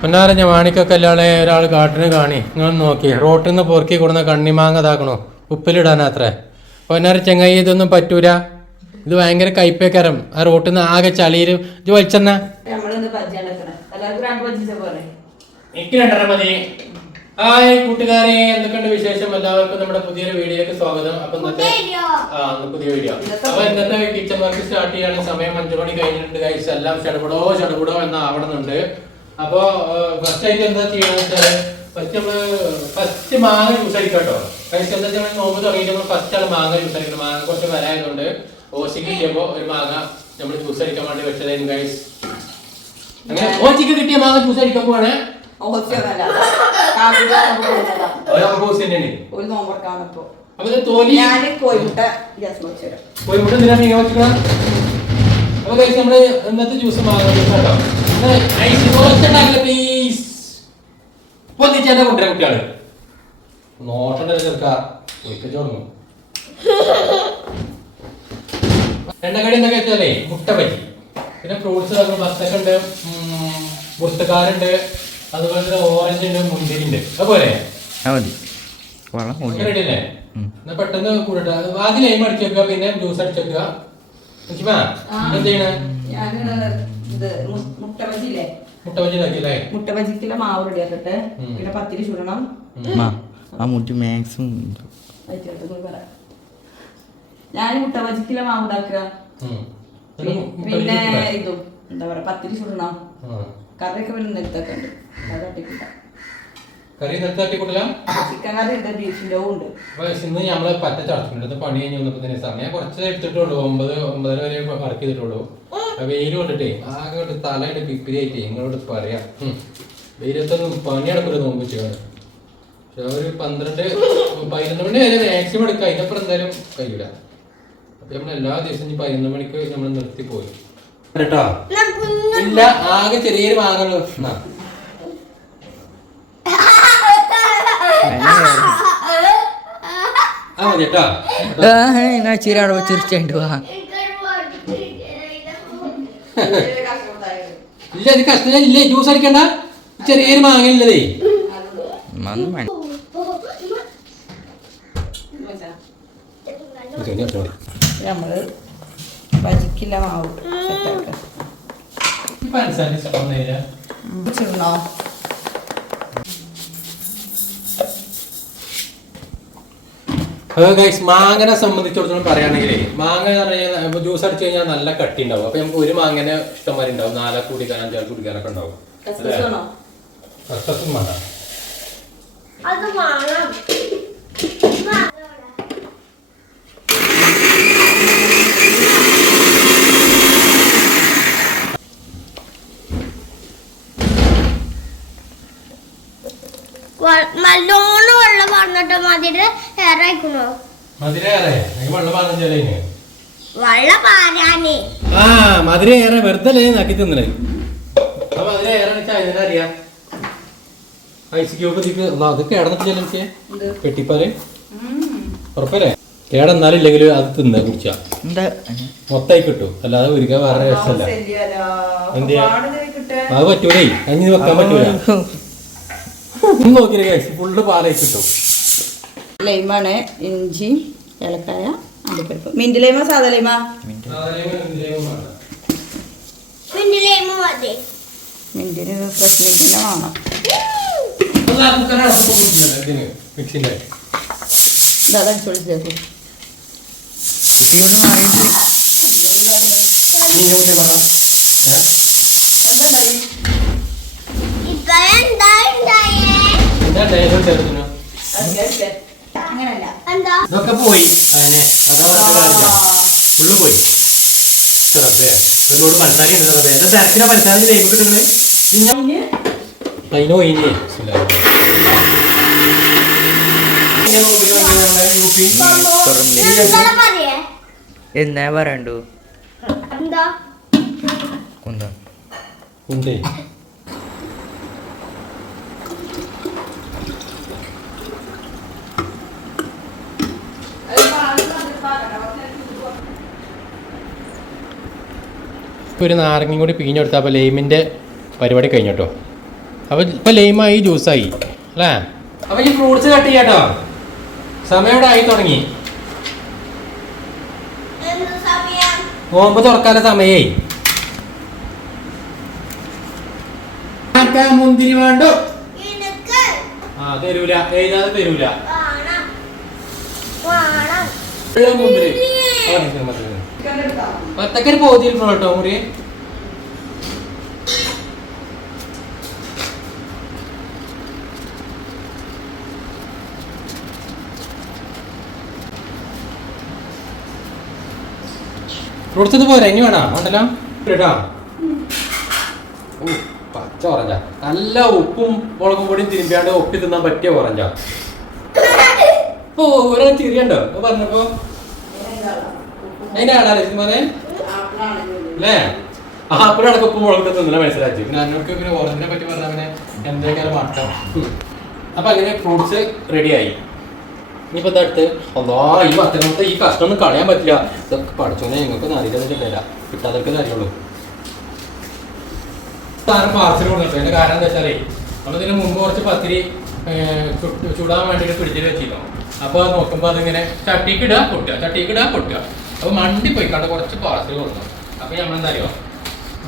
പൊന്നാരഞ്ഞ മാണിക്കക്കല്ലാളെ ഒരാൾ കാട്ടിന് കാണി. നിങ്ങൾ നോക്കി. റോട്ടിൽ നിന്ന് പൊറുക്കി കൊടുന്ന കണ്ണിമാങ്ങ ഇതാക്കണോ. ഉപ്പിലിടാനത്രേ. പൊന്നാര ചെങ്ങായി ഇതൊന്നും പറ്റൂല. ഇത് ഭയങ്കര കയ്പേക്കരം. ആ റോട്ടിൽ നിന്ന് ആകെ ചളിയിൽ ഇത് വലിച്ചെന്നാ ഹായ് കൂട്ടുകാരെ. എന്തൊക്കെയുണ്ട് വിശേഷം? എല്ലാവർക്കും നമ്മുടെ പുതിയൊരു വീഡിയോക്ക് സ്വാഗതം. അപ്പൊ ഇന്നത്തെ ആ പുതിയ വീഡിയോ. അപ്പൊ ഇന്നത്തെ കിച്ചൺ വർക്ക് സ്റ്റാർട്ട് ചെയ്യാണ്. സമയം അഞ്ചു മണി കഴിഞ്ഞിട്ടുണ്ട് കഴിച്ച് എല്ലാം ചടപടോ ചടപടോ എന്ന് ആവണമെന്നുണ്ട് അപ്പൊ ഫസ്റ്റ് ആയിട്ട് എന്താ ചെയ്യണമെന്ന് വെച്ചാൽ ഫസ്റ്റ് നമ്മൾ ഫസ്റ്റ് മാങ്ങ യൂസ് ആയിരിക്കും കേട്ടോ കഴിച്ച് എന്താ വെച്ചാൽ നോമ്പ് തുടങ്ങിയിട്ട് നമ്മൾ ഫസ്റ്റ് ആണ് മാങ്ങ യൂസ് ആയിരിക്കണം മാങ്ങ കുറച്ച് വരായതുകൊണ്ട് ഓസിക്ക് കിട്ടിയപ്പോ ഒരു മാങ്ങ നമ്മൾ ജ്യൂസ് അടിക്കാൻ വേണ്ടി വെച്ചതായിരുന്നു ഗൈസ് അങ്ങനെ ഓച്ചിക്ക് കിട്ടിയ മാങ്ങ ജ്യൂസ് അടിക്കാൻ പോവാണ്? കോഴിമുട്ട എന്തിനാണ്? അപ്പൊ നമ്മൾ ഇന്നത്തെ ജ്യൂസ് മാങ്ങ ജ്യൂസ് കേട്ടോ please. പൊന്നിച്ചേട്ടാ കൊണ്ടുവരാൻ കുട്ടികൾ നോട്ടണ്ട ചെറുക്ക ഒഴിച്ചു തുടങ്ങും എണ്ണക്കടി എന്തൊക്കെ വെച്ചാലേ മുട്ട പറ്റി പിന്നെ ഫ്രൂട്ട്സ് ബസ്സൊക്കെ ഉണ്ട് പുസ്തകാരുണ്ട് അതുപോലെ തന്നെ ഓറഞ്ച് ഉണ്ട് മുന്തിരി ഉണ്ട് അതുപോലെ റെഡി അല്ലേ എന്നാ പെട്ടെന്ന് കൂടട്ടെ ആദ്യം ലൈം അടിച്ചു വെക്കുക പിന്നെ ജ്യൂസ് അടിച്ചു വെക്കുക എന്ത് ചെയ്യണേ ഇത് മുട്ട ബജിയില്ലേ മുട്ട ബജി മുട്ട ബജിക്കുള്ള മാവ് റെഡിയാക്കട്ടെ ആക്കട്ടെ പിന്നെ പത്തിരി ചുടണം. ആ ആ മുട്ടി മാക്സും വെച്ചിട്ട് കൂടി ഞാൻ മുട്ട ബജിക്കുള്ള മാവ് ഉണ്ടാക്കുക. പിന്നെ ഇതും. എന്താ പറയാ പത്തിരി ചുടണം. കറിയൊക്കെ പിന്നെ നെത്തൊക്കെ ഉണ്ട് അത് തട്ടിക്കിട്ട. കറി നിർത്തി തട്ടിക്കൂട്ടില്ല ചിക്കൻ കറി ഉണ്ട് ഇന്ന് ഞമ്മൾ പറ്റ ചടച്ചിട്ടുണ്ട് പണി കഴിഞ്ഞ് വന്നപ്പോ തന്നെ സമയം കുറച്ച് എടുത്തിട്ടുള്ളൂ. ഒമ്പത് ഒമ്പതര വരെ വർക്ക് ചെയ്തിട്ടുള്ളൂ. വെയിൽ കൊണ്ടിട്ടേ ആകെ കൊണ്ട് തലയുടെ പിപ്പിരിയായിട്ട് നിങ്ങളോട് പറയാം. വെയിലത്തൊന്ന് വെയിലത്തൊന്നും പണി നടക്കില്ല നോമ്പ് ചെയ്യണം പക്ഷെ ഒരു പന്ത്രണ്ട് പതിനൊന്ന് മണി വരെ മാക്സിമം എടുക്കുക. അതിനപ്പുറം എന്തായാലും കഴിയില്ല അപ്പൊ നമ്മൾ എല്ലാ ദിവസവും ഇനി പതിനൊന്ന് മണിക്ക് നമ്മൾ നിർത്തി പോയി. കേട്ടോ? ഇല്ല ആകെ ചെറിയൊരു വാങ്ങുള്ളൂ ആ കേട്ടോ. ഞാൻ വാ. ഇല്ല ഇത് കഷ്ടം ഇല്ലേ ജ്യൂസ് അടിക്കണ്ട. ചെറിയൊരു മാങ്ങയില്ലതേ. നമ്മൾ ഭജിക്കില്ല മാവ് സെറ്റാക്കാം. ചുടണോ? ഗൈസ് മാങ്ങനെ സംബന്ധിച്ചിടത്തോളം പറയുകയാണെങ്കിൽ മാങ്ങ എന്ന് പറഞ്ഞാൽ ജ്യൂസ് അടിച്ചു കഴിഞ്ഞാൽ നല്ല കട്ടി ഉണ്ടാവും അപ്പൊ നമുക്ക് ഒരു മാങ്ങനെ ഇഷ്ടംമാതിരി ഉണ്ടാവും. നാലാ കുടിക്കാൻ അഞ്ചാൾക്ക് കുടിക്കാനൊക്കെ ഉണ്ടാവും. കസ്കസ് വേണ്ട നല്ലോണം വെള്ളം പറഞ്ഞിട്ട് ഹെയർ അയക്കണോ മധുരേറെ എനിക്ക് വെള്ളം പറഞ്ഞാലേ വെള്ളം പാരാനേ. ആ വെറുതെ നക്കി തിന്നണേ വെച്ചാൽ അതിനറിയാം ഐസ് ക്യൂബ് അത് കേടന്നിട്ടില്ല എനിക്ക് എന്ത് പെട്ടിപ്പാൽ. ഉറപ്പല്ലേ? കേടെന്നാലില്ലെങ്കിൽ അത് തിന്ന കുടിച്ച. മൊത്തായി മൊത്തമായി കിട്ടും. അല്ലാതെ ഒരിക്കൽ വേറെ രസമല്ല എന്ത് ചെയ്യാ? അത് പറ്റൂലേ? അഞ്ഞ് വെക്കാൻ പറ്റൂല. ഇന്ന് നോക്കിയില്ലേ ഗൈസ് ഫുള്ള് പാലായി കിട്ടും. ലൈമാണ് ഇഞ്ചി ഏലക്കായ അണ്ടിപ്പരിപ്പ്. മിന്റ് ലൈമ സാധാ ലൈമ? മിന്റിന് ഫ്രഷ് മിന്റിനെ വാങ്ങാം മിക്സിന്റെ ഇതാ അടിച്ചോളി ചേർത്ത്. കുട്ടിയോട് മാറിയിട്ട്. ഇപ്പൊ എന്താ ഉണ്ടായേ എന്താ ടേസ്റ്റ് ചേർത്തിനു അങ്ങനല്ല. എന്താ? ഇതൊക്കെ പോയി. അതിനെ അതാ ഫുള്ള് പോയി. ഒരുപാട് പഞ്ചസാര എന്താ തരത്തിലാ പഞ്ചസാര ലൈവ് കിട്ടുന്നത് പിന്നെ അതിന് പറയേ? എന്നാ പറയണ്ടു? എന്താ? എന്താ ഒരു നാരങ്ങയും കൂടി പിഴിഞ്ഞെടുത്താൽ അപ്പോൾ ലൈമിന്റെ പരിപാടി കഴിഞ്ഞു കേട്ടോ അപ്പോൾ ഇപ്പോൾ ലൈമായി ജ്യൂസായി അല്ലേ? അപ്പോൾ ഈ ഫ്രൂട്ട്സ് കട്ട് ചെയ്യാട്ടോ. സമയം ഇവിടെ ആയി തുടങ്ങി നോമ്പ് തുറക്കാനുള്ള സമയേ. മുന്തിരി വേണ്ടോ? ആ തരൂല. എഴുതാതെ തരൂല. വേണം. വേണം. ഉള്ള മുന്തിരി. പത്തക്കര് പോതിയിരുന്നു കേട്ടോ മുറി? കൊടുത്തത് പോരെ ഇനി വേണോ? ഉണ്ടല്ലോ കേട്ടോ പച്ച ഓറഞ്ചാ. നല്ല ഉപ്പും മുളകും പൊടിയും തിരുമ്പിയാണ്ട് ഒപ്പി തിന്നാൻ പറ്റിയ ഓറഞ്ചാ. ഓ ഒരാൾ ചിരിയണ്ടോ? പറഞ്ഞപ്പോ? അതിന്റെ ആളാ മോനെ? അല്ലേ? ആപ്പിളടക്കം ഉപ്പും മുളകൊക്കെ തിന്നില്ല മനസ്സിലാക്കി പിന്നെ അതിനൊക്കെ പിന്നെ ഓറഞ്ചിനെ പറ്റി പറഞ്ഞാൽ പിന്നെ എന്തൊക്കെയാണ് മട്ടം അപ്പൊ അങ്ങനെ ഫ്രൂട്ട്സ് റെഡിയായി ഇനിയിപ്പോ എന്താ അടുത്ത്? അല്ലാ ഈ പത്തനംതിട്ട ഈ കഷ്ടം ഒന്നും കളയാൻ പറ്റില്ല. ഇതൊക്കെ പഠിച്ചോനെ ഞങ്ങൾക്ക് അറിയില്ല കിട്ടാതൊക്കെ അറിയുള്ളൂ സാധനം പാർസൽ കൊടുത്തിട്ട് അതിന്റെ കാരണം എന്താ വെച്ചാലേ നമ്മൾ ഇതിന് മുമ്പ് കുറച്ച് പത്തിരി ചുടാൻ വേണ്ടിയിട്ട് പിടിച്ചിട്ട് വെച്ചിരുന്നു. അപ്പോൾ നോക്കുമ്പോൾ അതിങ്ങനെ ചട്ടിക്ക് ഇടുക പൊട്ടുക ചട്ടിക്ക് പൊട്ടുക. അപ്പോൾ മണ്ടി പോയി. കണ്ട കുറച്ച് പാർസൽ കൊടുത്തു. അപ്പോൾ അറിയോ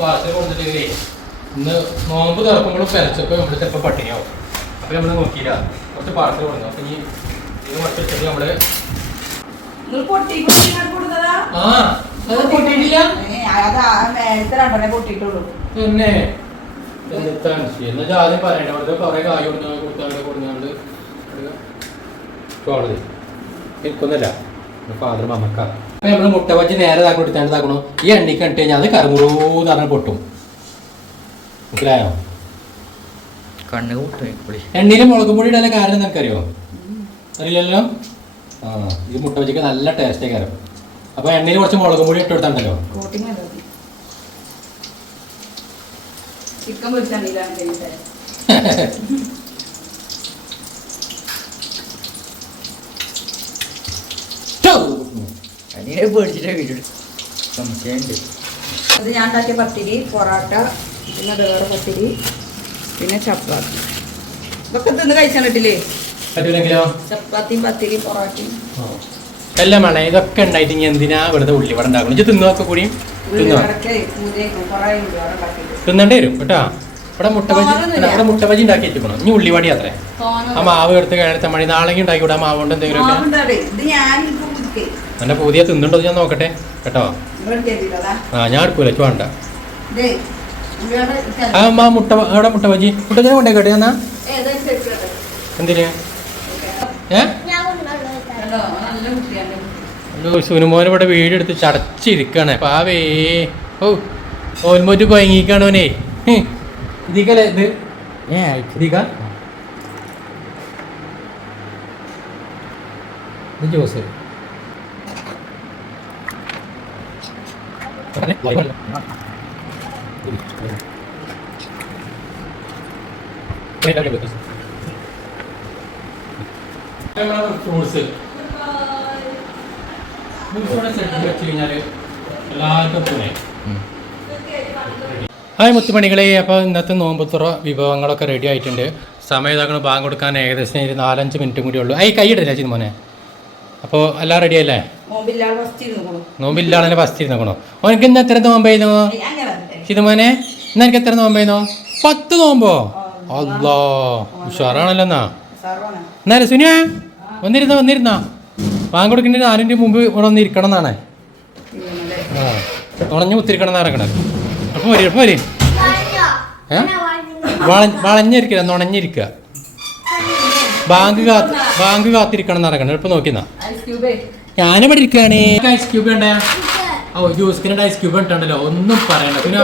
പാർസൽ കൊടുത്തിട്ട് ഇന്ന് നോമ്പ് തുറക്കുമ്പോഴും പെരച്ചൊക്കെ നമ്മൾ ചിലപ്പോൾ പട്ടിണിയാവും. അപ്പോൾ നമ്മൾ നോക്കിയില്ല. കുറച്ച് പാർസൽ കൊടുത്തു. അപ്പോൾ ഇനി ഇത് കുറച്ച് വെച്ചിട്ട് നമ്മൾ ആ അത് പൊട്ടിയിട്ടില്ല പിന്നെ എന്താണ് എന്നുവെച്ചാൽ ആദ്യം പറയണ്ട. അവിടുത്തെ കുറെ കായ് കൊടുത്തു കൊടുത്താണ്ട് കൊടുക്കാണ്ട് ചോളത് എനിക്കൊന്നല്ല ഫാദർ മമ്മക്ക അപ്പൊ നമ്മൾ മുട്ട വച്ച് നേരെ ഇതാക്കി കൊടുത്താണ്ട് താക്കണോ ഈ എണ്ണി ഇട്ട് കഴിഞ്ഞാൽ അത് കറുമുറൂന്ന് പറഞ്ഞാൽ പൊട്ടും. മനസ്സിലായോ? കണ്ണ് എണ്ണയിൽ മുളക് പൊടി ഇടാൻ കാരണം നിനക്കറിയോ? അറിയില്ലല്ലോ? ആ ഈ മുട്ട വച്ചിക്ക് നല്ല ടേസ്റ്റേ കാരം. അപ്പൊ എണ്ണയിൽ കുറച്ച് മുളക് പൊടി ഇട്ട് കൊടുത്താണ്ടല്ലോ? ചിക്കൻ പൊരിച്ചാണ്ടില്ല അതിനെ പേടിച്ചിട്ട് വീഡിയോ സംശയമുണ്ട്. അത് ഞാൻ ഉണ്ടാക്കിയ പത്തിരി പൊറോട്ട പിന്നെ വേറെ പത്തിരി പിന്നെ ചപ്പാത്തി. ഇതൊക്കെ തിന്ന് കഴിച്ചാണ്ടിട്ടില്ലേ പറ്റൂലെങ്കിലോ? ചപ്പാത്തിയും പത്തിരി പൊറോട്ടയും. എല്ലാം വേണേ ഇതൊക്കെ ഉണ്ടായിട്ട് ഇനി എന്തിനാ വെറുതെ ഉള്ളിവട ഉണ്ടാക്കണം? ഇത് തിന്നൊക്കെ കൂടി? തിന്നോ? തിന്നണ്ടേ വരും കേട്ടോ. ഇവിടെ മുട്ടബജി. ഇവിടെ മുട്ടബജി ഉണ്ടാക്കി വെച്ചിരിക്കണം ഇനി ഉള്ളിവടി അത്രേ. ആ മാവ് എടുത്ത് കഴിഞ്ഞ മണി നാളെ ഉണ്ടാക്കി വിടാം മാവ് കൊണ്ട് എന്തെങ്കിലുമൊക്കെ എനിക്ക് എന്റെ പുതിയ തിന്നുണ്ടോ ഞാൻ നോക്കട്ടെ കേട്ടോ? ആ ഞാൻ എടുക്കൂല ചു വേണ്ട. ആ അമ്മ മുട്ട അവിടെ മുട്ട ബജി മുട്ട ഞാൻ കൊണ്ടേ കേട്ടോ എന്നാ? എന്തിനാ? ഏ? സുനുമോൻ ഇവിടെ വീട് എടുത്ത് ചടച്ചിരിക്കാണ് പാവേ. ഓ ഓൽമോറ്റ് കൊയങ്ങിക്കാണോനെ ഇതിക്കല്ലേ ഇത്? ഏ അയച്ചു ഇത് ജ്യൂസ് ഹായ് മുത്തുമണികളെ അപ്പോൾ ഇന്നത്തെ നോമ്പുത്തുറ വിഭവങ്ങളൊക്കെ റെഡി ആയിട്ടുണ്ട്. സമയം ബാങ്ക് കൊടുക്കാൻ ഏകദേശം നാലഞ്ച് മിനിറ്റും കൂടി ഉള്ളൂ. ഐ കൈയിടില്ല ചിന്മോനെ അപ്പോൾ എല്ലാം റെഡി അല്ലേ? നോമ്പില്ലാളെ ഫസ്റ്റ് ഇരുന്നു നോമ്പില്ലാതെ ഫസ്റ്റ് ഇരുന്നോക്കണോ. ഓനക്ക് ഇന്ന് എത്ര നോമ്പായിരുന്നു ചിതുമോനെ ഇന്ന് എനിക്ക് എത്ര നോമ്പായിരുന്നു പത്ത് നോമ്പോ? അല്ലോ ഉഷാറാണല്ലോ എന്നാ. സർവണ എന്നാ സുനിയ വന്നിരുന്ന വന്നിരുന്ന? വാങ്ങി കൊടുക്കേണ്ട നാലിന്റെ മുമ്പ് ഇവിടെ ഒന്ന് ഇരിക്കണം എന്നാണ്. ആ ഉണഞ്ഞു കുത്തിരിക്കണം എന്നാണ് അപ്പൊ അപ്പോൾ വരും അപ്പോൾ വരും. ഏ? ഞാൻ വാങ്ങുന്നു. വള നുണഞ്ഞിരിക്കുക. ബാങ്ക് കാത്ത് ബാങ്ക് കാത്തിരിക്കണം നടക്കണം ഇപ്പൊ നോക്കിന്നാ. ഐസ് ക്യൂബേ ഞാനിവിടെ ഇരിക്കുകയാണ് ഐസ് ക്യൂബ് ഉണ്ടേ ഓ ജ്യൂസ്കിനുണ്ട് ഐസ് ക്യൂബ് ഉണ്ടല്ലോ ഒന്നും പറയണ്ട. പിന്നെ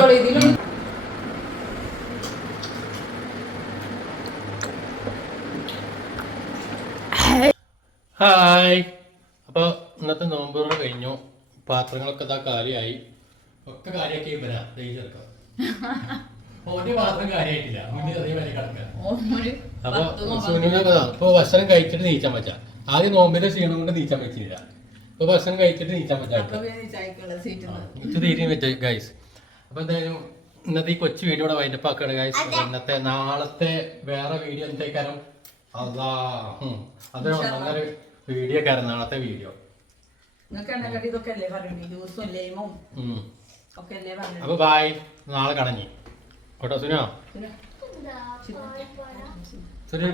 ഹായ് അപ്പോൾ ഇന്നത്തെ നോമ്പുറ കഴിഞ്ഞു. പാത്രങ്ങളൊക്കെ ഇതാ കാര്യമായി ഒക്കെ കാര്യമാക്കി ഇവരാ. ദൈ ചേർക്കാം കാര്യമായിട്ടില്ല കിടക്കുക അപ്പൊ ഇപ്പൊ ഭക്ഷണം കഴിച്ചിട്ട് നീച്ചാൻ പറ്റാ. ആദ്യം നോമ്പിന്റെ ക്ഷീണം കൊണ്ട് നീച്ചാൻ പറ്റില്ല ഇപ്പൊ ഭക്ഷണം കഴിച്ചിട്ട് നീച്ചാൻ പറ്റാ. ഗൈസ് അപ്പൊ എന്തായാലും ഇന്നത്തെ ഈ കൊച്ചു വീഡിയോ ഇവിടെ വൈൻഡപ്പ് ആക്കുകയാണ് ഗൈസ് ഇന്നത്തെ നാളത്തെ വേറെ വീഡിയോ എന്തേക്കാരം അതാ അത് നല്ലൊരു വീഡിയോ കാരണം നാളത്തെ വീഡിയോ. അപ്പൊ ബായ് നാളെ കണഞ്ഞി കേട്ടോ സുനോ സുനിൽ